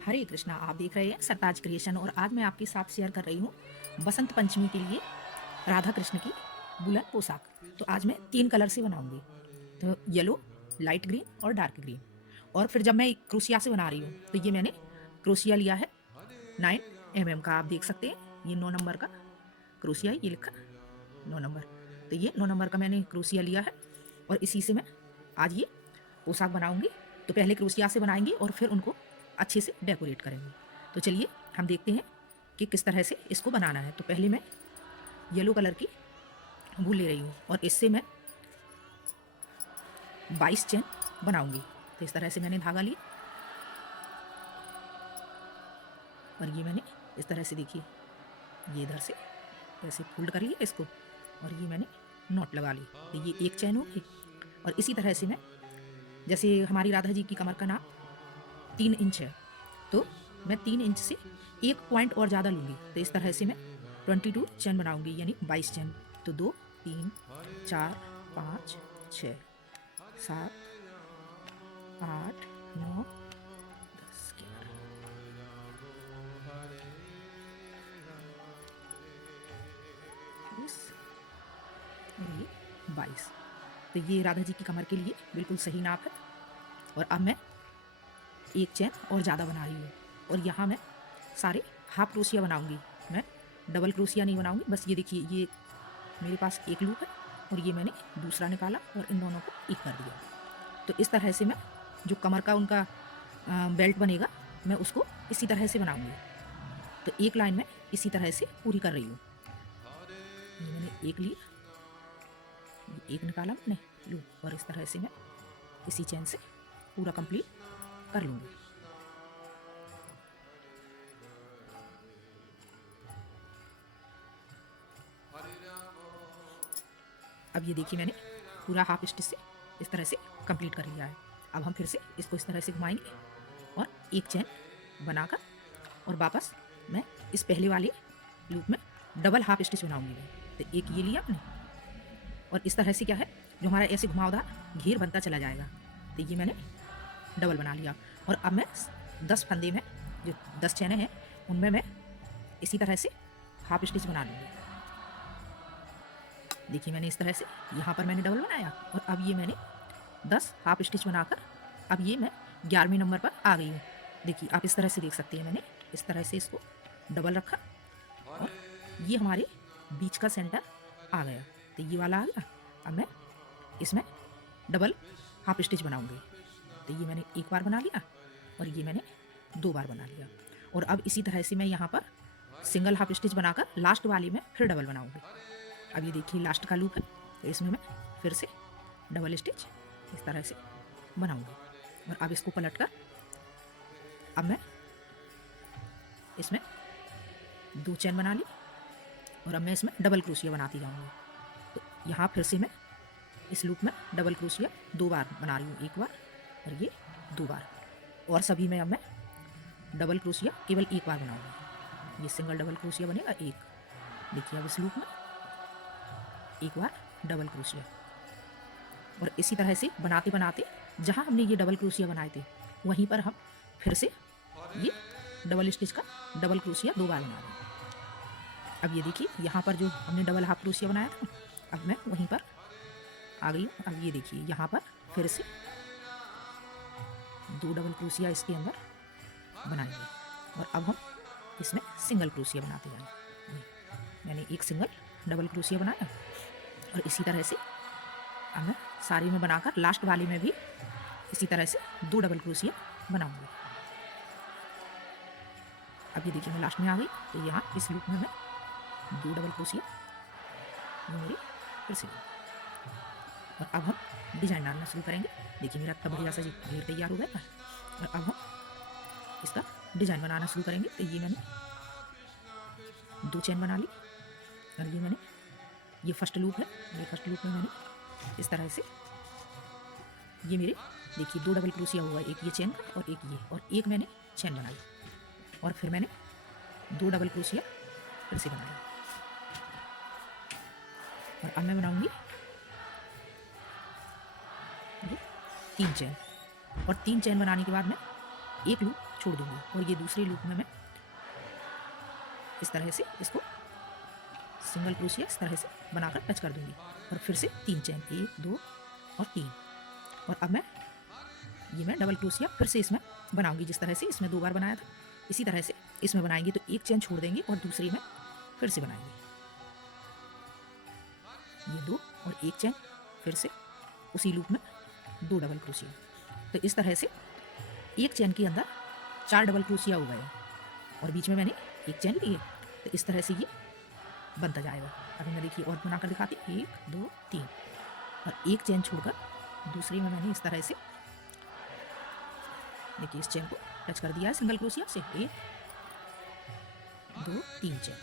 हरे कृष्णा, आप देख रहे हैं सरताज क्रिएशन और आज मैं आपके साथ शेयर कर रही हूँ बसंत पंचमी के लिए राधा कृष्ण की बुलन पोशाक। तो आज मैं 3 कलर से बनाऊंगी, तो येलो, लाइट ग्रीन और डार्क ग्रीन। और फिर जब मैं क्रोशिया से बना रही हूँ तो ये मैंने क्रोशिया लिया है 9 mm का। आप देख सकते हैं ये 9 नंबर का क्रोशिया है, ये लिखा 9 नंबर। तो ये 9 नंबर का मैंने क्रोशिया लिया है और इसी से मैं आज ये पोशाक बनाऊंगी। तो पहले क्रोशिया से बनाएंगे और फिर उनको अच्छे से डेकोरेट करेंगे। तो चलिए हम देखते हैं कि किस तरह से इसको बनाना है। तो पहले मैं येलो कलर की वूल ले रही हूँ और इससे मैं 22 चेन बनाऊंगी। तो इस तरह से मैंने धागा लिया और ये मैंने इस तरह से, देखिए, ये इधर से ऐसे फोल्ड कर लिया इसको और ये मैंने नॉट लगा ली। तो ये एक चेन होगी और इसी तरह से मैं, जैसे हमारी राधा जी की कमर का नाप 3 इंच है, तो मैं 3 इंच से 1 पॉइंट और ज़्यादा लूँगी। तो इस तरह से मैं 22 चेन बनाऊँगी, यानी 22 चेन। तो 2 3 4 5 6 7 8 9 10 11 और ये 22। तो ये राधा जी की कमर के लिए बिल्कुल सही नाप है। और अब मैं एक चेन और ज़्यादा बना रही हूँ और यहाँ मैं सारे हाफ क्रोशिया बनाऊँगी। मैं डबल क्रोशिया नहीं बनाऊँगी। बस ये देखिए, ये मेरे पास एक लूप है और ये मैंने दूसरा निकाला और इन दोनों को एक कर दिया। तो इस तरह से मैं जो कमर का उनका बेल्ट बनेगा, मैं उसको इसी तरह से बनाऊँगी। तो एक लाइन में इसी तरह से पूरी कर रही हूँ। ये मैंने एक लिया, एक निकाला मैंने लूप और इस तरह से मैं इसी चेन से पूरा कंप्लीट कर लूँगी। अब ये देखिए, मैंने पूरा हाफ स्टिच से इस तरह से कंप्लीट कर लिया है। अब हम फिर से इसको इस तरह से घुमाएंगे और एक चेन बनाकर और वापस मैं इस पहले वाले लूप में डबल हाफ स्टिच बनाऊंगी। तो एक ये लिया हमने और इस तरह से क्या है, जो हमारा ऐसे घुमावदार घेर बनता चला जाएगा। तो ये मैंने डबल बना लिया और अब मैं 10 फंदे में, जो 10 चैने हैं, उनमें मैं इसी तरह से हाफ स्टिच बना लूँगी। देखिए, मैंने इस तरह से यहाँ पर मैंने डबल बनाया और अब ये मैंने 10 हाफ स्टिच बनाकर अब ये मैं 11वें नंबर पर आ गई हूँ। देखिए, आप इस तरह से देख सकते हैं, मैंने इस तरह से इसको डबल रखा और ये हमारे बीच का सेंटर आ गया। तो ये वाला आ गया। अब मैं इसमें डबल हाफ स्टिच बनाऊंगी। तो ये मैंने एक बार बना लिया और ये मैंने 2 बार बना लिया और अब इसी तरह से मैं यहाँ पर सिंगल हाफ स्टिच बनाकर लास्ट वाली में फिर डबल बनाऊंगी। अब ये देखिए, लास्ट का लूप है, तो इसमें मैं फिर से डबल स्टिच इस तरह से बनाऊंगी और अब इसको पलट कर अब मैं इसमें 2 चेन बना ली और अब मैं इसमें डबल क्रोशिया बनाती जाऊंगी। तो यहाँ फिर से मैं इस लूप में डबल क्रोशिया 2 बार बना रही हूँ, एक बार और ये 2 बार। और सभी में अब मैं डबल क्रोशिया केवल एक बार बनाऊंगी। ये सिंगल डबल क्रोशिया बनेगा एक। देखिए, अब इस लूप में एक बार डबल क्रोशिया और इसी तरह से बनाते बनाते जहाँ हमने ये डबल क्रोशिया बनाए थे वहीं पर हम फिर से ये डबल स्टिच का डबल क्रोशिया 2 बार बना रहे हैं। अब ये देखिए, यहाँ पर जो हमने डबल हाफ क्रोशिया बनाया था, अब मैं वहीं पर आ गई हूँ। अब ये देखिए, यहाँ पर फिर से 2 डबल क्रोशिया इसके अंदर बनाएंगे और अब हम इसमें सिंगल क्रोशिया बनाते जाएंगे। मैंने एक सिंगल डबल क्रोशिया बनाया और इसी तरह से अब मैं सारी में बनाकर लास्ट वाली में भी इसी तरह से 2 डबल क्रोशिया बनाऊंगी। अब ये देखिए, मैं लास्ट में आ गई। तो यहाँ इस लूप में मैं 2 डबल क्रोशिया, ये मेरी फिर से, और अब हम डिजाइन डालना शुरू करेंगे। देखिए, मेरा कितना बढ़िया सा घेर तैयार हो गया है और अब हम इसका डिजाइन बनाना शुरू करेंगे। तो ये मैंने 2 चेन बना ली और ये मैंने, ये फर्स्ट लूप है, ये फर्स्ट लूप में मैंने इस तरह से, ये मेरे देखिए 2 डबल क्रोशिया हुआ, एक ये चेन का और एक ये, और एक मैंने चेन बनाई और फिर मैंने 2 डबल क्रोशिया फिर से बनाया और अब मैं बनाऊंगी ये 3 चेन और 3 चेन बनाने के बाद मैं एक लूप छोड़ दूंगी और ये दूसरे लूप में मैं इस तरह से इसको सिंगल क्रोशिया इस तरह से बनाकर टच कर दूंगी और फिर से 3 चेन, 1 2 और 3। और अब मैं डबल क्रोशिया फिर से इसमें बनाऊंगी, जिस तरह से इसमें 2 बार बनाया था इसी तरह से इसमें बनाएंगे। तो एक चेन छोड़ देंगे और दूसरी में फिर से बनाएंगे, ये 2 और एक चेन, फिर से उसी लूप में 2 डबल क्रोशिया। तो इस तरह से एक चेन के अंदर 4 डबल क्रोशिया हो गए और बीच में मैंने एक चेन ली है। तो इस तरह से ये बनता जाएगा। अभी मैं देखिए और बनाकर दिखाती हूँ, 1 2 3 और एक चेन छोड़कर दूसरी में मैंने इस तरह से देखिए इस चेन को टच कर दिया है सिंगल क्रोशिया से, 1 2 3 चेन।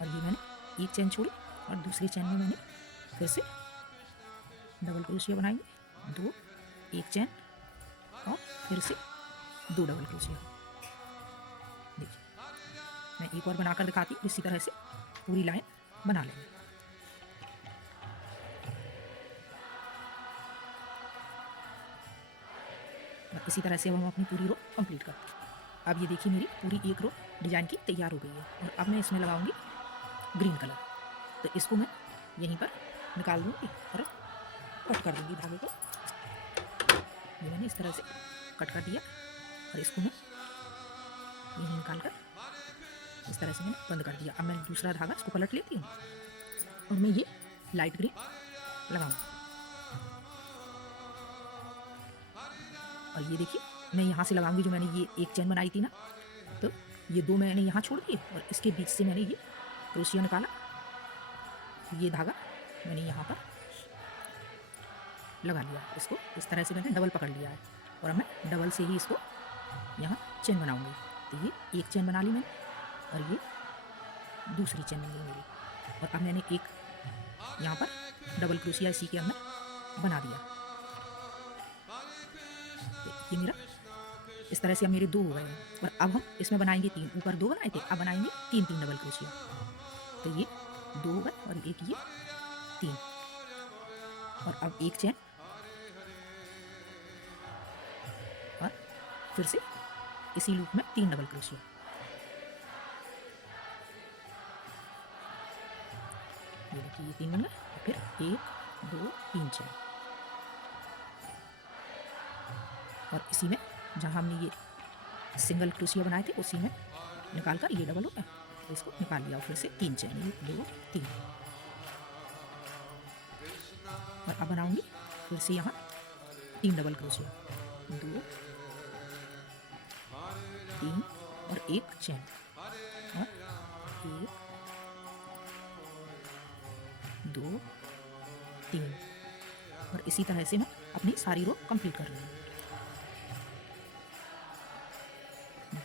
और ये मैंने एक चेन छोड़ी और दूसरी चेन में मैंने फिर से डबल क्रोशिया बनाएंगे, 2 एक चेन और फिर से 2 डबल क्रोशिया। देखिए मैं एक और बनाकर दिखाती हूँ, इसी तरह से पूरी लाइन बना लेंगे। इसी तरह से हम अपनी पूरी रो कंप्लीट करते हैं। अब ये देखिए मेरी पूरी एक रो डिजाइन की तैयार हो गई है और अब मैं इसमें लगाऊंगी ग्रीन कलर। तो इसको मैं यहीं पर निकाल दूंगी और कट कर दूंगी धागे को। ये मैंने इस तरह से कट कर दिया और इसको मैं यहीं निकाल कर इस तरह से मैंने बंद कर दिया। अब मैं दूसरा धागा इसको पलट लेती हूँ और मैं ये लाइट ग्रीन लगाऊंगी। और ये देखिए मैं यहाँ से लगाऊंगी, जो मैंने ये एक चेन बनाई थी ना, तो ये 2 मैंने यहाँ छोड़ दिए और इसके बीच से मैंने ये क्रोशिया निकाला। ये धागा मैंने यहाँ पर लगा लिया, इसको इस तरह से मैंने डबल पकड़ लिया है और मैं डबल से ही इसको यहाँ चेन बनाऊंगी। तो ये एक चेन बना ली मैंने और ये दूसरी चेन बन गई मेरी। और अब मैंने एक यहाँ पर डबल क्रोशिया इसी के अंदर बना दिया। ये मेरा इस तरह से अब मेरे 2 हो गए हैं और अब हम इसमें बनाएंगे 3। ऊपर 2 बनाए थे, अब बनाएंगे 3 डबल क्रोशिया। तो ये 2 हो गए और एक ये 3 और अब एक चेन और फिर से इसी लूप में 3 डबल क्रोशिया। ये देखिए ये 3 बन गए और फिर 1 2 3 चेन और इसी में जहाँ हमने ये सिंगल क्रोशिया बनाए थे उसी में निकाल कर ये डबल हो गया, तो इसको निकाल लिया और फिर से 3 चेन, 1 2 3। और अब बनाऊंगी फिर से यहाँ 3 डबल क्रोशिया, 2 3 और एक चेन और 1 2 3 और इसी तरह से मैं अपनी सारी रो कंप्लीट कर रही हूँ।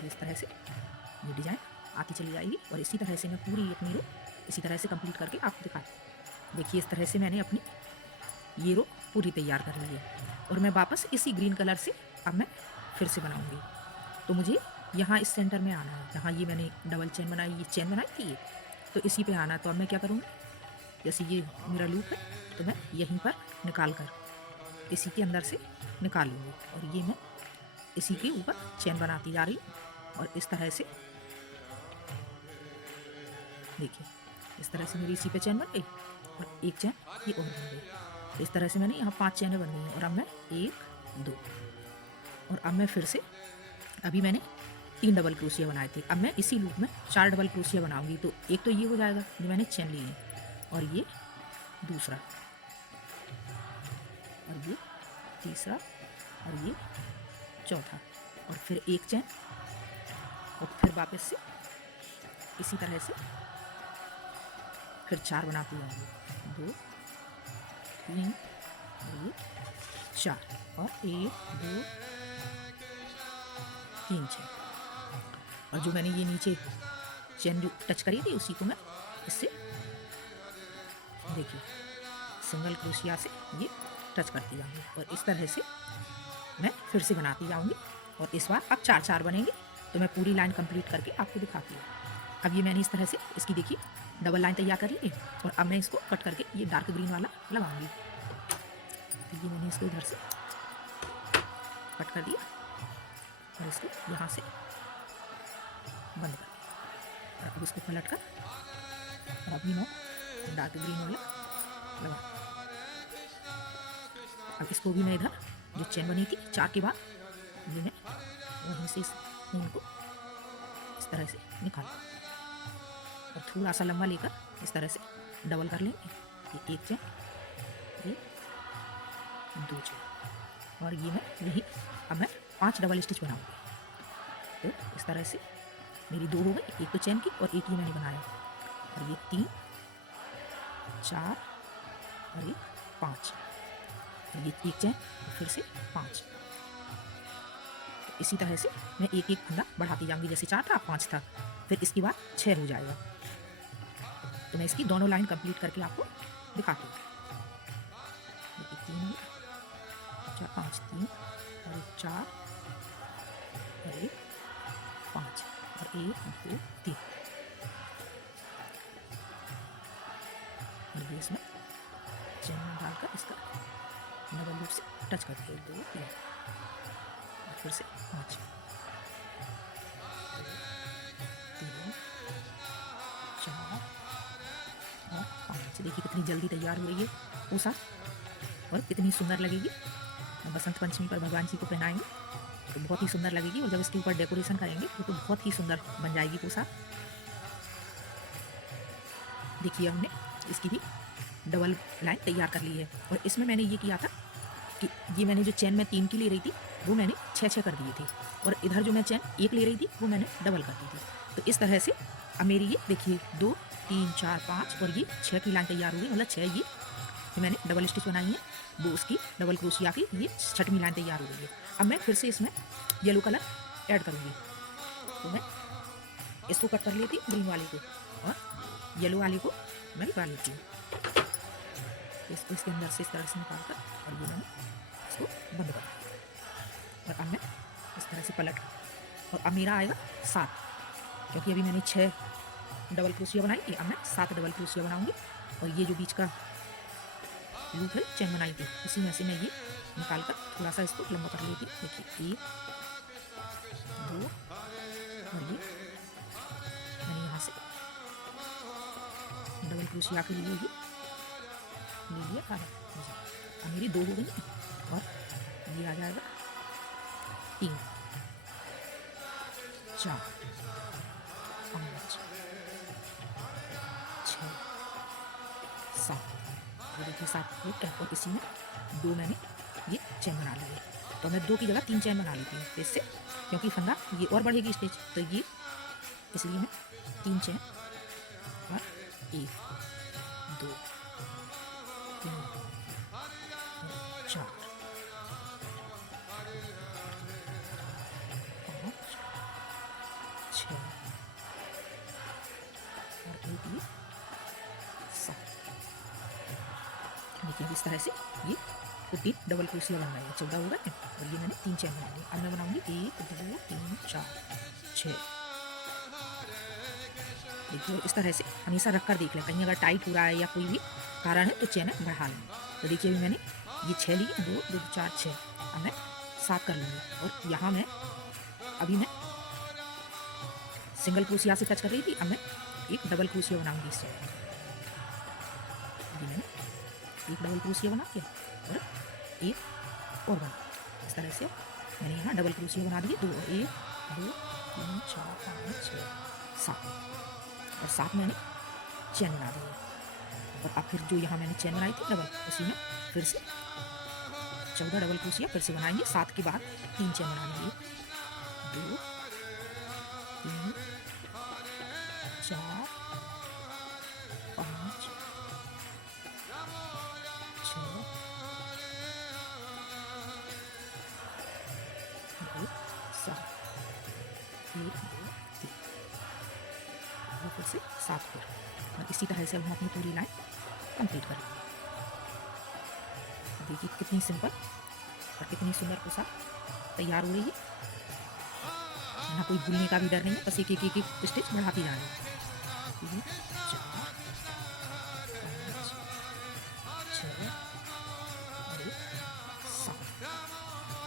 इस तरह से ये डिजाइन आती चली जाएगी और इसी तरह से मैं पूरी अपनी रो इसी तरह से कंप्लीट करके आपको दिखाती हूँ। देखिए इस तरह से मैंने अपनी ये रो पूरी तैयार कर ली है और मैं वापस इसी ग्रीन कलर से अब मैं फिर से बनाऊंगी। तो मुझे यहाँ इस सेंटर में आना है, जहाँ ये मैंने डबल चेन बनाई, ये चेन बनाई थी ये, तो इसी पे आना। तो अब मैं क्या करूँगी, जैसे ये मेरा लूप है तो मैं यहीं पर निकाल कर इसी के अंदर से निकाल लूँगी और ये मैं इसी के ऊपर चेन बनाती जा रही हूँ। और इस तरह से देखिए इस तरह से मेरी इसी पे चेन बन गई और एक चेन ये और बन गई। इस तरह से मैंने यहाँ 5 चेनें बन गई हैं और अब मैं 1 2 और अब मैं फिर से अभी मैंने 3 डबल क्रोशिया बनाए थे, अब मैं इसी लूप में 4 डबल क्रोशिया बनाऊंगी। तो एक तो ये हो जाएगा जो मैंने चेन ली है और ये दूसरा और ये तीसरा और ये चौथा और फिर एक चेन और फिर वापस से इसी तरह से फिर 4 बनाती जाऊंगी, 2 3 और ये 4 और 1 2 3 चेन। और जो मैंने ये नीचे चेन जो टच करी थी उसी को मैं इससे देखिए सिंगल क्रोशिया से ये टच करती जाऊंगी और इस तरह से मैं फिर से बनाती जाऊंगी और इस बार अब 4 बनेंगे। तो मैं पूरी लाइन कंप्लीट करके आपको दिखाती हूँ। अब ये मैंने इस तरह से इसकी देखिए डबल लाइन तैयार कर ली है और अब मैं इसको कट करके ये डार्क ग्रीन वाला लगाऊंगी। तो ये मैंने इसको इधर से कट कर दिया और इसको यहाँ से बंद कर दिया। और अब इसको पलट कर और अभी मैं डार्क ग्रीन वाला लगा। अब इसको भी मैं इधर जो चेन बनी थी 4 के बाद ये मैं वहीं से इस ऊन को इस तरह से निकाल और थोड़ा सा लंबा लेकर इस तरह से डबल कर लेंगे। ये एक चेन, ये 2 चेन, और ये मैं यही अब मैं 5 डबल स्टिच बनाऊंगी। तो इस तरह से मेरी 2 हो गई, एक तो चेन की और एक ही मैंने बनाया। और ये 3 4 और ये 5, और ये एक चेन फिर से 5। इसी तरह से मैं एक एक फंदा बढ़ाती जाऊंगी। जैसे 4 था 5 था, फिर इसके बाद 6 हो जाएगा। तो मैं इसकी दोनों लाइन कंप्लीट करके आपको दिखाती हूँ। 3 4 5, 3 और 4 और 5 और 1 2 3। और इसमें चेन में डालकर इसका डबल लूप से टच कर दिया। 2 3 और फिर से 5 3 4 और 5। देखिए कितनी जल्दी तैयार हो रही है पोशाक और कितनी सुंदर लगेगी। बसंत पंचमी पर भगवान जी को पहनाएंगे तो बहुत ही सुंदर लगेगी, और जब इसके ऊपर डेकोरेशन करेंगे तो बहुत ही सुंदर बन जाएगी पोशाक। देखिए हमने इसकी भी डबल लाइन तैयार कर ली है। और इसमें मैंने ये किया था कि ये मैंने जो चेन में 3 की ले रही थी वो मैंने 6 कर दिए थे, और इधर जो मैं चेन 1 ले रही थी वो मैंने डबल कर दी थी। तो इस तरह से अब मेरी ये देखिए 2 3 4 5 और ये 6 की लाइन तैयार हो गई। मतलब 6 ये मैंने डबल स्टिच बनाई है, 2 उसकी डबल क्रोशिया की, ये 6वीं लाइन तैयार हो गई है। अब मैं फिर से इसमें येलो कलर ऐड करूँगी। तो मैं इसको कट कर लेती हूँ ग्रीन वाले को, और येलो वाले को मैं निकाल लेती हूँ। इसको इसके अंदर से इस तरह से निकाल कर और ये मैंने इसको बंद कर दिया। और अब मैं इस तरह से पलट, और अब मेरा आएगा 7, क्योंकि अभी मैंने 6 डबल क्रोशिया बनाई थी। अब मैं 7 डबल क्रोशिया बनाऊंगी। और ये जो बीच का लूप है चेन बनाई थी, उसी में से मैं ये निकाल कर थोड़ा सा इसको लंबा कर लेती हूँ। देखिए 1 2 और ये मैंने यहाँ से डबल क्रोशिया के लिए ही ले लिया आधा। अब मेरी 2 हो गई है, और ये आ जाएगा 3 4 5 6 7। और देखिए 7 हो गया, और इसी में 2 मैंने ये चेन बना लिए। तो मैं 2 की जगह 3 चेन बना लेती हूँ। तो इससे क्योंकि फंदा ये और बढ़ेगी स्टिच, तो ये इसलिए मैं 3 चेन और 1 2 3 4 5 6 और 1 ये 7। देखिए इस तरह से ये 3 डबल क्रोशिया बन रही है। 14 हो गए, और ये मैंने 3 चेन बना ली। अब मैं बनाऊंगी 1 2 3 4 6। देखिए इस तरह से हमेशा रख कर देख लें, कहीं अगर टाइट हो रहा है या कोई भी कारण है तो चेन बढ़ा लें। तो देखिए अभी मैंने ये 6 ली, 2 2 4 6। अब मैं 7 कर लूँगी, और यहाँ मैं अभी मैं सिंगल क्रोशिया से टच कर रही थी। अब मैं एक डबल क्रोशिया बनाऊंगी इससे। अभी मैंने एक डबल क्रोशिया बना दिया और एक और बना। इस तरह से मैंने यहाँ डबल क्रोशिया बना दिए 2 और 1 2 3 4 5 6 7, और 7 मैंने चेन बना दी है। और अब फिर जो यहाँ मैंने चेन बनाई थी डबल, उसी में फिर से 14 डबल क्रोशिया फिर से बनाएंगे। 7 के बाद 3 चेन बनाएंगे, 2 3 4 5 6 2 7 1 2 3, और फिर से 7 फिर। और इसी तरह से हम अपनी पूरी लाइन कंप्लीट करेंगे। देखिए कितनी सिंपल और कितनी सुंदर पोशाक तैयार हो रही है। ना कोई भूलने का भी डर नहीं है, बस एक एक एक एक स्टिच बढ़ाती जा रही है। 3 4 5 6 और 7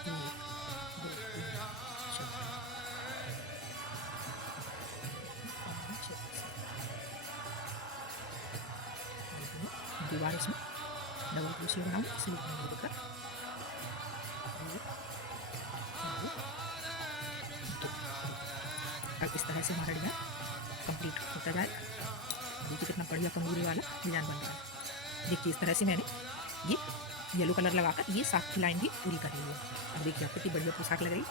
1 2 3 4 बार इसमें डबल क्रोशिया बनाऊंगी, इसलिए मैंने देखा तो अब इस तरह से हमारा डिजाइन कंप्लीट होता जाएगा। देखिए कितना बढ़िया कंगूरी वाला डिजाइन बन रहा है। देखिए इस तरह से मैंने ये येलो कलर लगाकर ये साथ की लाइन भी पूरी कर ली है। अब देखिए आपको कितनी बढ़िया पोशाक लग रही है,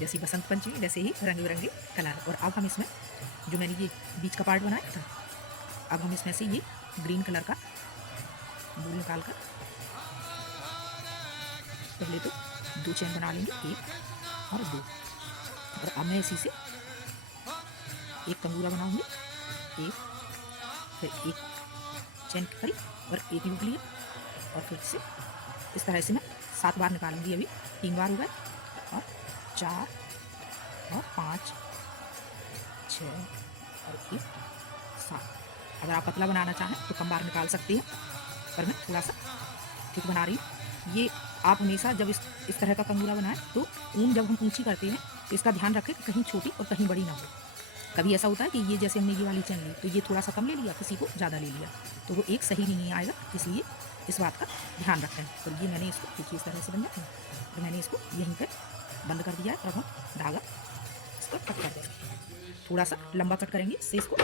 जैसी बसंत पंचमी वैसे ही रंग बिरंगे कलर। और अब हम इसमें जो मैंने ये बीच का पार्ट बनाया था, अब हम इसमें से ये ग्रीन कलर का बूल निकाल कर पहले तो 2 चेन बना लेंगे, 1 और 2। और अब मैं इसी से एक कंगूरा बनाऊंगी, एक फिर एक चेन करी और एक लूप लिया और फिर से इस तरह से मैं 7 बार निकालूंगी। अभी 3 बार हो गए और 4 और 5 6 और 1 7। अगर आप पतला बनाना चाहें तो कम बार निकाल सकते हैं, पर मैं थोड़ा सा ठीक बना रही हूँ। ये आप हमेशा जब इस तरह का कंगूरा बनाएं तो ऊन जब हम ऊंची करते हैं तो इसका ध्यान रखें कि कहीं छोटी और कहीं बड़ी ना हो। कभी ऐसा होता है कि ये जैसे हमने ये वाली चेन ली तो ये थोड़ा सा कम ले लिया, किसी को ज़्यादा ले लिया, तो वो एक सही नहीं आएगा, इसलिए इस बात का ध्यान रखें। तो ये मैंने इसको देखिए इस तरह से बन जाता है, तो मैंने इसको यहीं पर बंद कर दिया है। और हम धागा इसको कट कर देंगे, थोड़ा सा लंबा कट करेंगे, इससे इसको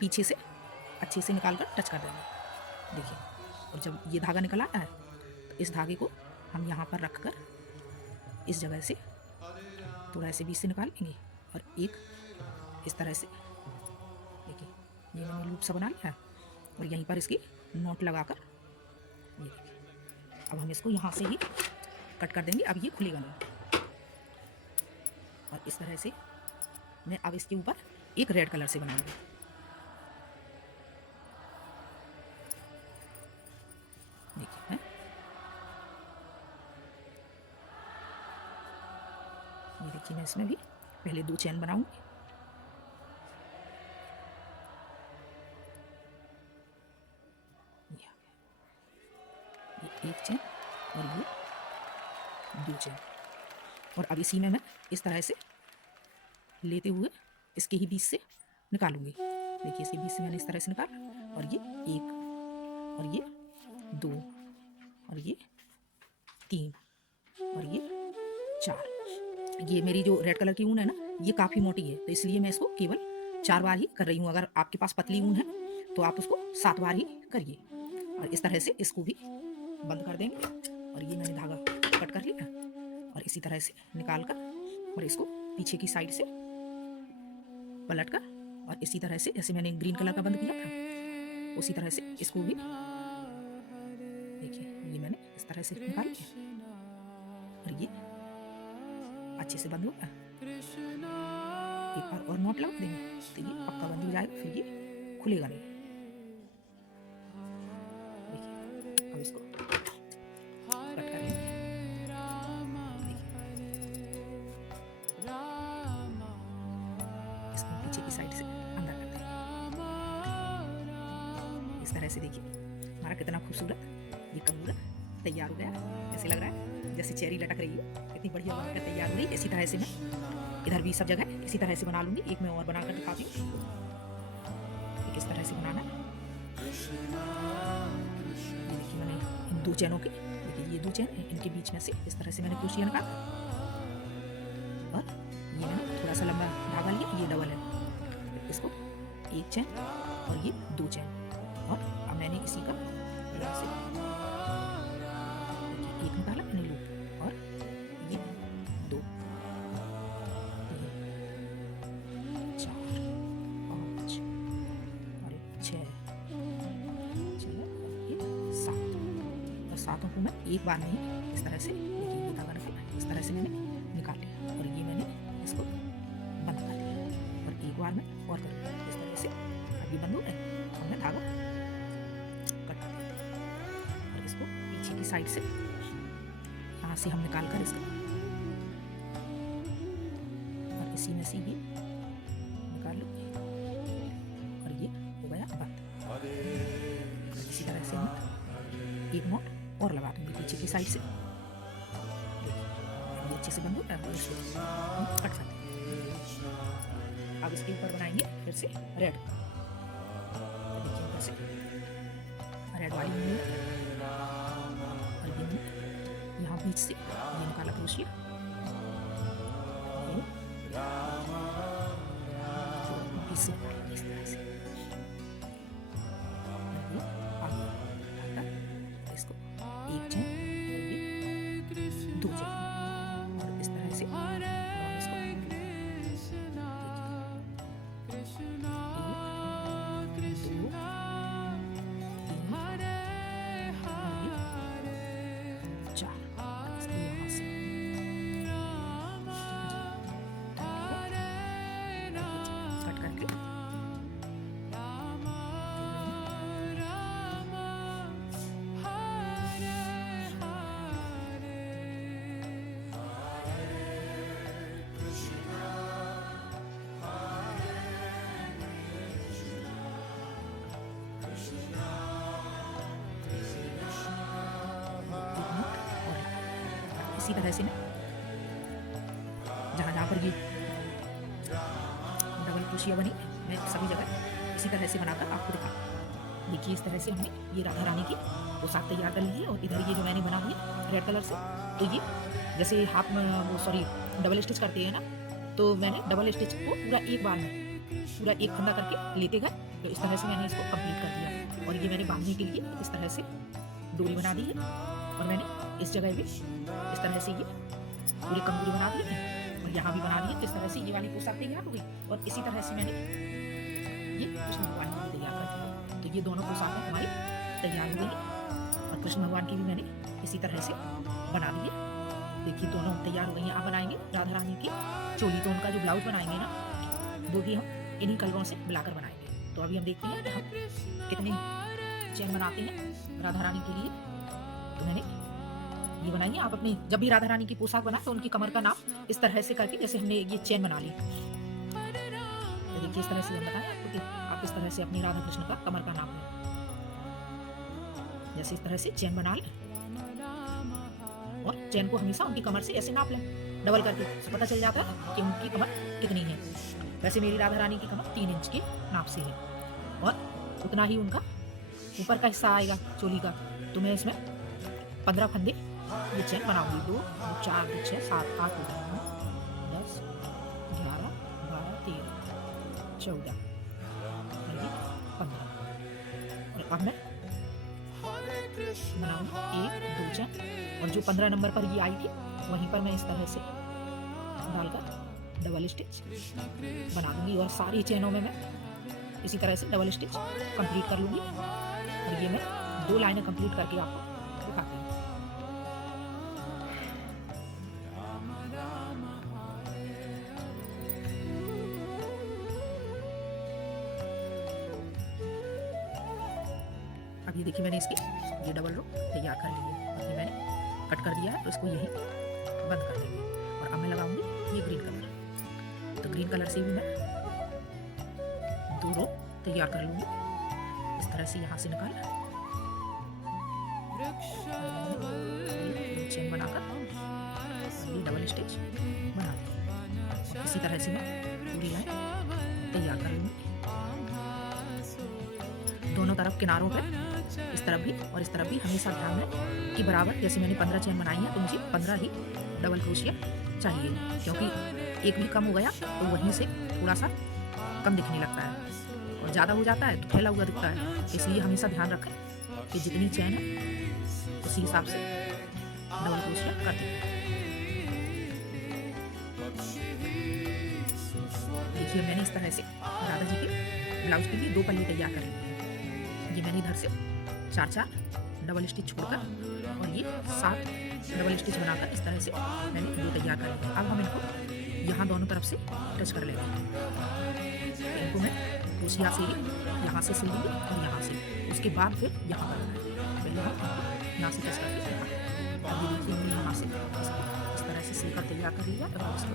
पीछे से अच्छे से निकाल कर टच कर देंगे। देखिए, और जब ये धागा निकल आता है तो इस धागे को हम यहाँ पर रख कर इस जगह से थोड़ा ऐसे बीच से निकाल लेंगे और एक इस तरह से देखिए ये मैंने लूप सा बना लिया है और यहीं पर इसकी नोट लगाकर ये देखिए अब हम इसको यहाँ से ही कट कर देंगे। अब ये खुलेगा नहीं और इस तरह से मैं अब इसके ऊपर एक रेड कलर से बनाऊंगी। देखिए ये देखिए मैं इसमें भी पहले 2 चेन बनाऊंगी, ये 1 चेन और ये 2 चेन। और अब इसी में मैं इस तरह से लेते हुए इसके ही बीच से निकालूंगी। देखिए इसके बीच से मैंने इस तरह से निकाला और ये 1 और ये 2 और ये 3 और ये 4। ये मेरी जो रेड कलर की ऊन है ना, ये काफ़ी मोटी है, तो इसलिए मैं इसको केवल 4 बार ही कर रही हूँ। अगर आपके पास पतली ऊन है तो आप उसको 7 बार ही करिए। और इस तरह से इसको भी बंद कर देंगे और ये मैंने धागा कट कर लिया और इसी तरह से निकाल कर और इसको पीछे की साइड से पलट कर और इसी तरह से जैसे मैंने ग्रीन कलर का बंद किया था उसी तरह से इसको भी देखिए ये मैंने इस तरह से निकाल लिया और ये अच्छे से बंद होगा। एक बार और नॉट लगा देंगे तो ये पक्का बंद हो जाएगा, फिर ये खुलेगा नहीं। देखिए अब इसको कट कर लेंगे। इसको पीछे की साइड से अंदर कर देंगे इस तरह से। देखिए हमारा कितना खूबसूरत ये कंगूरा तैयार हो गया। ऐसे लग रहा है जैसे चेरी लटक रही है, इतनी बढ़िया बनकर तैयार हो रही है। इसी तरह से मैं इधर भी सब जगह इसी तरह से बना लूँगी। एक मैं और बनाकर दिखाती हूँ कि किस तरह से बनाना है। ये देखिए मैंने इन 2 चैनों के, देखिए ये 2 चैन है, इनके बीच में से इस तरह से मैंने क्रोशिया निकाला और ये मैंने थोड़ा सा लंबा धागा लिया, ये डबल है, इसको 1 चैन और ये 2 चैन। और अब मैंने इसी का यहाँ से एक निकाला मैंने लूप और ये 2 3 4 5 और 6 ये 7 और 7 को मैं एक बार में ही इस तरह से देखिए ये धागा निकाला, इस तरह से मैंने निकाल लिया और ये मैंने इसको बंद कर दिया और एक बार में और कर लिया इस तरह से। अब ये बंद हो गए, हमने धागा कट और इसको पीछे की साइड से यहाँ से हम निकाल कर इसका और इसी में से ये निकाल लो और ये हो गया बंद। इसी तरह से हम एक नॉट और लगा देंगे पीछे की साइड से। ये अच्छे से बंद हो गया और इसको हम कट सकते हैं। अब इसके ऊपर बनाएंगे फिर से रेड। देखिए ऊपर से रेड वाली बाई उंगली और ये मैंने यहाँ बीच से ये निकाला क्रोशिया, ये बीच से निकाला इस तरह से, और ये आगे हटा इसको एक चैन और ये दो चैन और इस तरह से और इसको इसी तरह से मैं जहाँ जहाँ पर ये डबल क्रोशिया बनी मैं सभी जगह इसी तरह से बनाकर आपको दिखा। देखिए इस तरह से हमने ये राधा रानी की पोशाक तैयार कर ली है। और इधर ये जो मैंने बना हुई है रेड कलर से, तो ये जैसे हाफ वो सॉरी डबल स्टिच करते हैं ना, तो मैंने डबल स्टिच को पूरा एक बार में पूरा एक फंदा करके लेते गए, तो इस तरह से मैंने इसको कंप्लीट कर दिया। और ये मैंने बांधने के लिए इस तरह से डोरी बना दी है और मैंने इस जगह भी इस तरह से ये पूरी कमजोरी बना दी है और यहाँ भी बना दी है। तो इस तरह से ये वाली पोशाक तैयार हो गई और इसी तरह से मैंने ये कृष्ण भगवान की भी तैयार कर दी। तो ये दोनों पोशाकें हमारी तैयार हो गई और कृष्ण भगवान की भी मैंने इसी तरह से बना दी है। देखिए दोनों तैयार हो गई हैं। आप बनाएंगे राधा रानी की चोली, तो उनका जो ब्लाउज बनाएंगे ना वो भी हम इन्हीं कलरों से मिलाकर बनाएंगे। तो अभी हम देखते हैं कि हम कितने चैन बनाते हैं राधा रानी के लिए। तो मैंने ये बनाई है। आप अपनी जब भी राधा रानी की पोशाक बनाए तो उनकी कमर का नाप इस तरह से करके, जैसे हमने ये चैन बना ली, तो देखिए इस तरह से हम बताएं आपको कि आप इस तरह से अपनी राधा कृष्ण का कमर का नाप लें। जैसे इस तरह से चैन बना लें और चैन को हमेशा उनकी कमर से ऐसे नाप लें डबल करके, तो पता चल जाता है कि उनकी कमर कितनी है। वैसे मेरी राधा रानी की कमर 3 इंच के नाप से है और उतना ही उनका ऊपर का हिस्सा आएगा चोली का। तो मैं इसमें 15 फंदे ये चैन बनाऊंगी। 2 4 6 7 8 10 11 12 13 14 15 और अब मैं बनाऊंगी 1 2 चैन और जो 15 नंबर पर ये आई थी वहीं पर मैं इस तरह से डालकर डबल स्टिच बना दूंगी और सारी चैनों में मैं इसी तरह से डबल स्टिच कंप्लीट कर लूंगी। और ये मैं 2 लाइनें कंप्लीट करके आपको दिखाती हूँ। अब ये देखिए मैंने इसकी ये डबल रो तैयार कर ली है और ये मैंने कट कर दिया है, तो इसको यहीं बंद कर देंगे। और अब मैं लगाऊंगी ये ग्रीन कलर, तो ग्रीन कलर से भी मैं 2 रो तैयार कर लूंगी इस तरह से। यहाँ से निकाल चेन बनाकर ये डबल स्टिच बना दी। इसी तरह से मैं पूरी लाइन तैयार कर लूंगी दोनों तरफ किनारों पे, इस तरफ भी और इस तरफ भी। हमेशा ध्यान है कि बराबर, जैसे मैंने 15 चेन बनाई है तो मुझे 15 ही डबल क्रोशिया चाहिए, क्योंकि एक भी कम हो गया तो वहीं से थोड़ा सा कम दिखने लगता है और ज़्यादा हो जाता है तो फैला हुआ दिखता है। इसलिए हमेशा ध्यान रखें कि जितनी चैन है उसी हिसाब से डबल क्रोशिया कर दें। देखिए मैंने इस तरह से राधा जी के ब्लाउज के लिए 2 पल्ले तैयार कर लिए। ये मैंने इधर से 4 डबल स्टिच छोड़कर और ये 7 डबल स्टिच बनाकर इस तरह से मैंने 2 तैयार कर लिए। अब हम इनको यहाँ दोनों तरफ से टच कर लेंगे। इनको मैं क्रोशिया से ही यहाँ से सिल दूँगी और यहाँ से, उसके बाद फिर यहाँ पर पहले हम यहाँ से टच करके अब ये देखिए हमने यहाँ से इस तरह से सिलकर तैयार कर लिया और इसको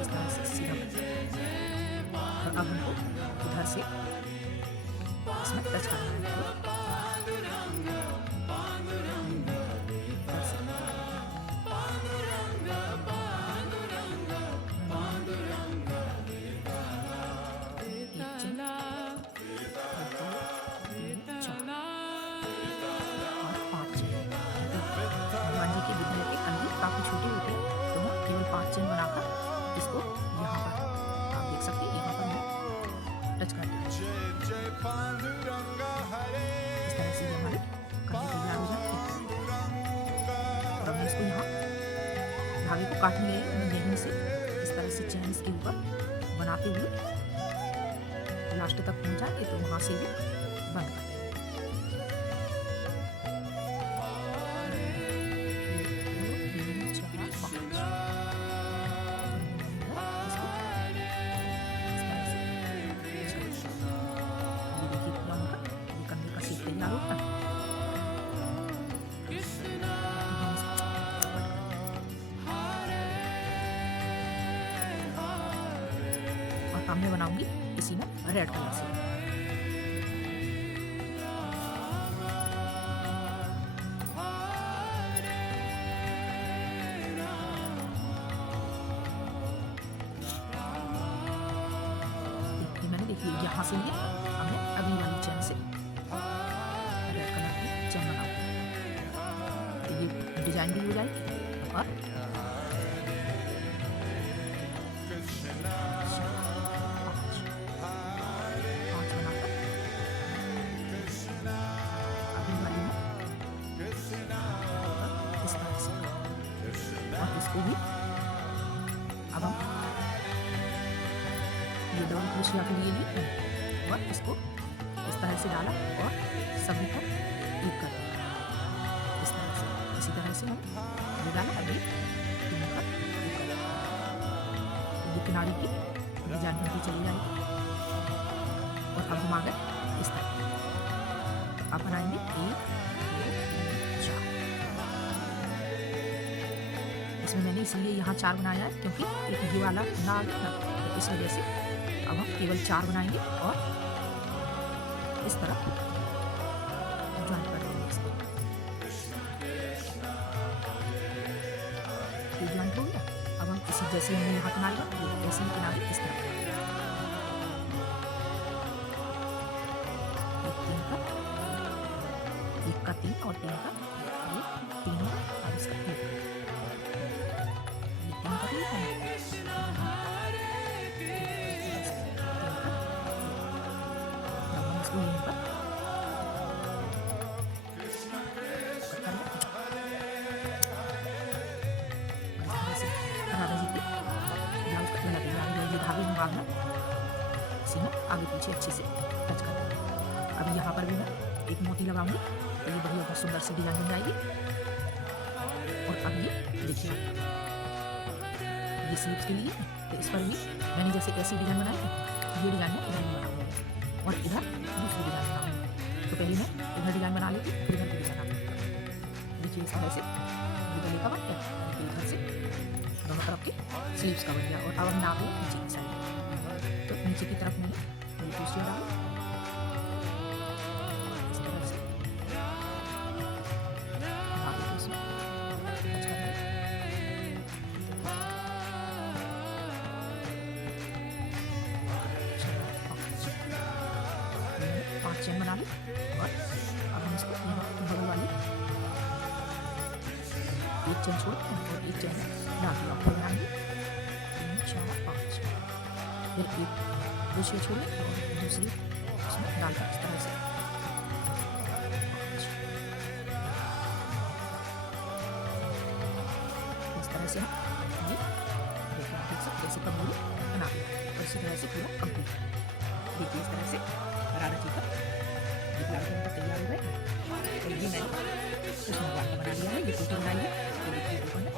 इस तरह से सीधा कर। और अब हमको इधर से इसमें टच करना है। इस तरह से ये हमारे कंधे तैयार हो जाएंगे। और मैं इसको यहाँ धागे को काटने गई मैं यहीं से इस तरह से चैन इसके ऊपर बनाते हुए लास्ट तक पहुँच जाएंगे तो वहाँ से ये बंद कर अब मैं बनाऊंगी इसी में रेड कलर से। मैंने देखिए यहाँ से लिए अब मैं अगली वाली चैन से रेड कलर की चैन बनाऊंगी तो ये डिजाइन भी हो जाएगी। और इसको भी अब हम ये डबल क्रोशिया के लिए और इसको इस तरह से डाला और सभी को एक कर दिया इस तरह से। इसी तरह से हम ये डाला अभी तीनों का एक कर दिया। ये किनारे की डिजाइन बनती चली जाएगी और अब हम आ गए इस तरह। अब बनाएंगे 1 2 3 4। इसमें मैंने इसलिए यहाँ 4 बनाया है क्योंकि एक ये वाला ना आ गया ना तो इस वजह से अब हम केवल 4 बनाएंगे और इस तरह ज्वाइन कर देंगे इसको। ये ज्वाइन हो गया। अब हम इसी जैसे हमने यहाँ किनारे ऐसे ही किनारे इस तरह एक का 3 और 3 का ये तीनों और इसका 1 आगे पीछे अच्छे से टच कर देंगे। अब यहाँ पर भी मैं एक मोती लगाऊंगी तो ये बढ़िया बहुत सुंदर सी डिजाइन बन जाएगी। और अब ये देखिए ये स्लीव्स के लिए तो इस पर भी मैंने जैसे ऐसी डिजाइन बनाई है ये डिजाइन में इधर बनाऊंगी और इधर दूसरी डिजाइन बनाऊंगी। तो पहले मैं इधर डिजाइन बना लेती फिर इधर की डिजाइन बनाऊंगी। देखिए इस तरह से गले का बन गया इधर से दोनों तरफ के स्लीव्स का बन गया। और अब हम नाप लें नीचे की साइड तो नीचे की तरफ मैंने दूसरी डाली इस तरह से चेन बना ली और अब हम इसको बगल वाली एक चेन छोड़ और एक चेन डाल दिया ऊपर बनाएंगे 3 4 5 फिर एक दूसरी छोड़ और दूसरी उसमें डालकर इस तरह से इस तरह से हम ये देखिए आप देख सकते हैं कमजोरी बना दिया और इसी तरह से पूरा कंप्लीट देखिए इस तरह से राधा जी का तैयार हो गए। और ये मैंने कृष्ण भगवान का बना लिया है। ये फोटो बनाई है तो देखिए ऊपर में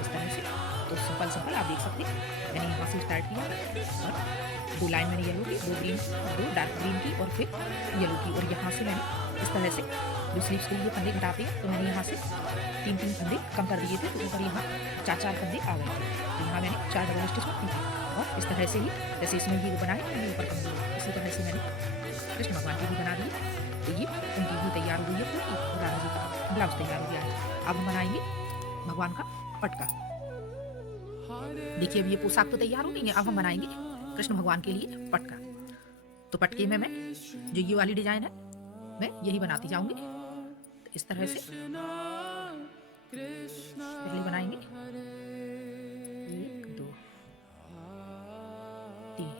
इस तरह से तो सिंपल आप देख सकते हैं मैंने यहाँ से स्टार्ट किया और 2 लाइन मैंने येलो की 2 ग्रीन 2 डार्क ग्रीन की और फिर येलो की। और यहाँ से मैंने इस तरह से जो स्लीव्स के लिए फंदे घटाते हैं तो मैंने यहाँ से 3 फंदे कम कर दिए थे तो ऊपर यहाँ 4 फंदे आ गए थे। तो यहाँ मैंने 4 डबल स्टिच की थी और इस तरह से ही जैसे इसमें ये बनाए मैंने ऊपर कम दिए इसी तरह से मैंने कृष्ण भगवान की भी बना दी तो ये उनकी भी तैयार हो गई है पूरी और राधा जी का ब्लाउज तैयार हो गया है। अब हम बनाएंगे भगवान का पटका। देखिए अब ये पोशाक तो तैयार हो गई है। अब हम बनाएंगे कृष्ण भगवान के लिए पटका। तो पटके में मैं जो ये वाली डिजाइन है मैं यही बनाती जाऊंगी तो इस तरह से पहले बनाएंगे 1 2 3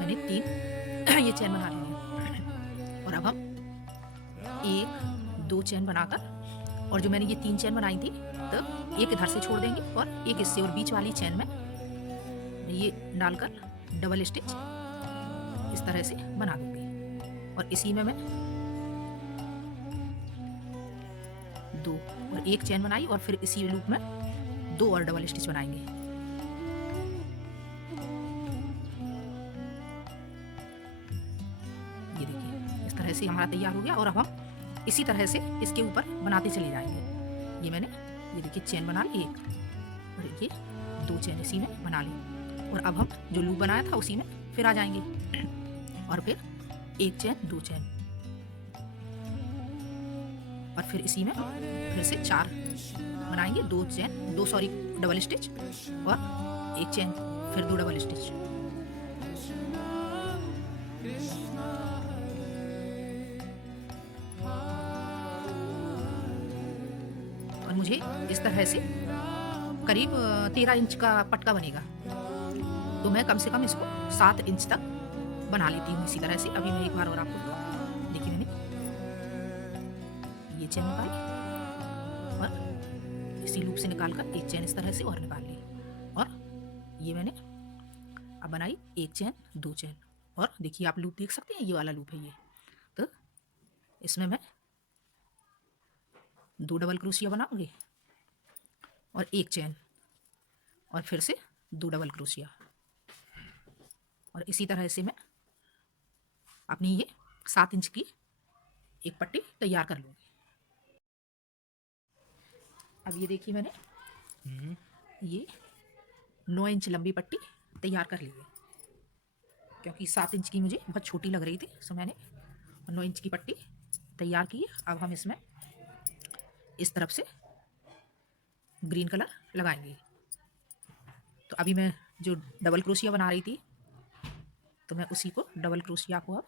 मैंने 3 ये चैन बना लेंगे। और अब हम 1 2 चैन बनाकर, और जो मैंने ये 3 चैन बनाई थी, तो एक इधर से छोड़ देंगे और एक इससे, और बीच वाली चैन में ये डालकर डबल स्टिच इस तरह से बना दूंगी। और इसी में मैं 2 और 1 चैन बनाई, और फिर इसी लूप में 2 और डबल स्टिच बनाएंगे। ये देखिए इस तरह से हमारा तैयार हो गया। और अब हम इसी तरह से इसके ऊपर बनाते चले जाएंगे। ये मैंने, ये देखिए चैन बना ली 1, और ये 2 चैन इसी में बना ली। और अब हम जो लूप बनाया था उसी में फिर आ जाएंगे, और फिर 1 चैन 2 चैन, और फिर इसी में फिर से 4 बनाएंगे, 2 चैन 2 सॉरी डबल स्टिच, और 1 चैन, फिर 2 डबल स्टिच। और मुझे इस तरह से करीब 13 इंच का पटका बनेगा, तो मैं कम से कम इसको 7 इंच तक बना लेती हूँ इसी तरह से। अभी मैं एक बार और आपको देखिए, मैंने ये चैन निकाली और इसी लूप से निकालकर 1 चैन इस तरह से और निकाल ली, और ये मैंने अब बनाई 1 चैन 2 चैन। और देखिए आप लूप देख सकते हैं, ये वाला लूप है ये। तो इसमें मैं 2 डबल क्रोशिया बनाऊंगी और 1 चैन, और फिर से 2 डबल क्रोशिया, और इसी तरह से मैं अपनी ये 7 इंच की एक पट्टी तैयार कर लूँगी। अब ये देखिए मैंने ये 9 इंच लंबी पट्टी तैयार कर ली है, क्योंकि 7 इंच की मुझे बहुत छोटी लग रही थी, सो मैंने 9 इंच की पट्टी तैयार की है। अब हम इसमें इस तरफ से ग्रीन कलर लगाएंगे। तो अभी मैं जो डबल क्रोशिया बना रही थी, तो मैं उसी को डबल क्रोशिया को अब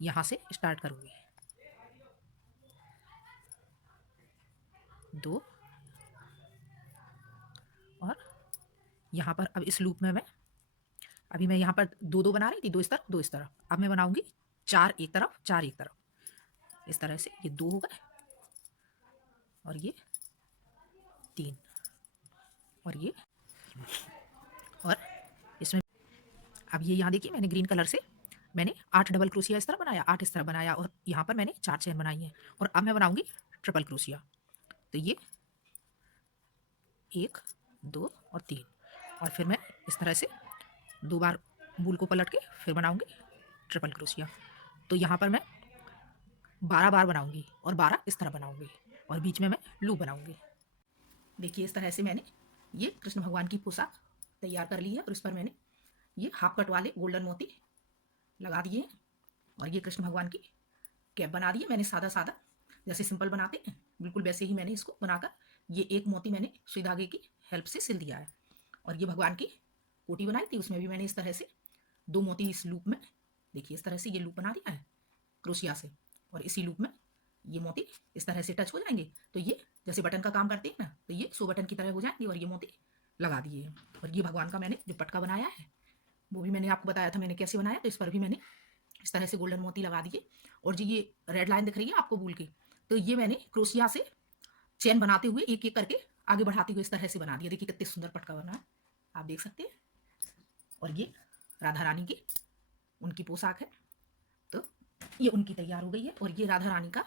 यहाँ से स्टार्ट करूँगी। 2, और यहाँ पर अब इस लूप में मैं, अभी मैं यहाँ पर 2 2 बना रही थी, 2 इस तरफ 2 इस तरफ। अब मैं बनाऊँगी 4 एक तरफ 4 एक तरफ, इस तरह से। ये 2 हो गए, और ये 3, और ये, और इसमें अब ये यहाँ देखिए मैंने ग्रीन कलर से मैंने 8 डबल क्रोशिया इस तरह बनाया, 8 इस तरह बनाया, और यहाँ पर मैंने 4 चेन बनाई है। और अब मैं बनाऊंगी ट्रिपल क्रोशिया। तो ये 1 2 और 3, और फिर मैं इस तरह से 2 बार बूल को पलट के फिर बनाऊंगी ट्रिपल क्रोशिया। तो यहाँ पर मैं 12 बार बनाऊंगी और 12 इस तरह बनाऊंगी, और बीच में मैं लूप बनाऊंगी। देखिए इस तरह से मैंने ये कृष्ण भगवान की पोशाक तैयार कर ली है, और इस पर मैंने ये हाफ कट वाले गोल्डन मोती लगा दिए हैं, और ये कृष्ण भगवान की कैप बना दी है मैंने, सादा सादा जैसे सिंपल बनाते हैं बिल्कुल वैसे ही मैंने इसको बनाकर ये एक मोती मैंने सुई धागे की हेल्प से सिल दिया है। और ये भगवान की कोटी बनाई थी, उसमें भी मैंने इस तरह से 2 मोती इस लूप में, देखिए इस तरह से ये लूप बना दिया है क्रोशिया से, और इसी लूप में ये मोती इस तरह से टच हो जाएंगे, तो ये जैसे बटन का काम करते हैं ना, तो ये 100 बटन की तरह हो जाएंगे, और ये मोती लगा दिए हैं। और ये भगवान का मैंने जो पटका बनाया है वो भी मैंने आपको बताया था मैंने कैसे बनाया, तो इस पर भी मैंने इस तरह से गोल्डन मोती लगा दिए। और जी ये रेड लाइन दिख रही है आपको बूल की, तो ये मैंने क्रोशिया से चैन बनाते हुए एक एक करके आगे बढ़ाते हुए इस तरह से बना दिया। देखिए कितने सुंदर पटका बना है, आप देख सकते हैं। और ये राधा रानी की उनकी पोशाक है, तो ये उनकी तैयार हो गई है। और ये राधा रानी का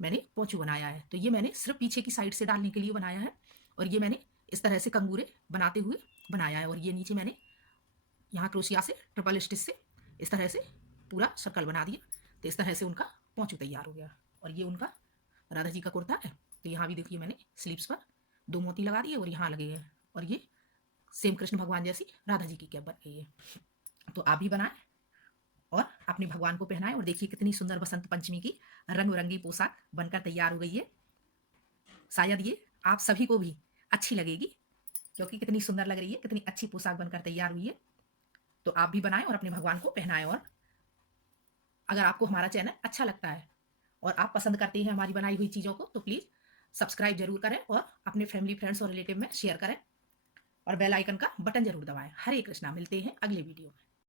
मैंने पोंचू बनाया है, तो ये मैंने सिर्फ पीछे की साइड से डालने के लिए बनाया है, और ये मैंने इस तरह से कंगूरे बनाते हुए बनाया है। और ये नीचे मैंने यहाँ क्रोशिया से ट्रिपल स्टिच से इस तरह से पूरा सर्कल बना दिया, तो इस तरह से उनका पोंचू तैयार हो गया। और ये उनका राधा जी का कुर्ता है, तो यहाँ भी देखिए मैंने स्लीव्स पर 2 मोती लगा दिए और यहाँ लगे हैं, और ये सेम कृष्ण भगवान जैसी राधा जी की कैप बन गई है। तो आप भी बनाएं और अपने भगवान को पहनाएं, और देखिए कितनी सुंदर बसंत पंचमी की रंग बिरंगी पोशाक बनकर तैयार हो गई है। शायद ये आप सभी को भी अच्छी लगेगी, क्योंकि कितनी सुंदर लग रही है, कितनी अच्छी पोशाक बनकर तैयार हुई है। तो आप भी बनाएं और अपने भगवान को पहनाएं। और अगर आपको हमारा चैनल अच्छा लगता है और आप पसंद करते हैं हमारी बनाई हुई चीज़ों को, तो प्लीज़ सब्सक्राइब जरूर करें, और अपने फैमिली फ्रेंड्स और रिलेटिव में शेयर करें, और बेल आइकन का बटन जरूर दबाएं। हरे कृष्णा, मिलते हैं अगले वीडियो में।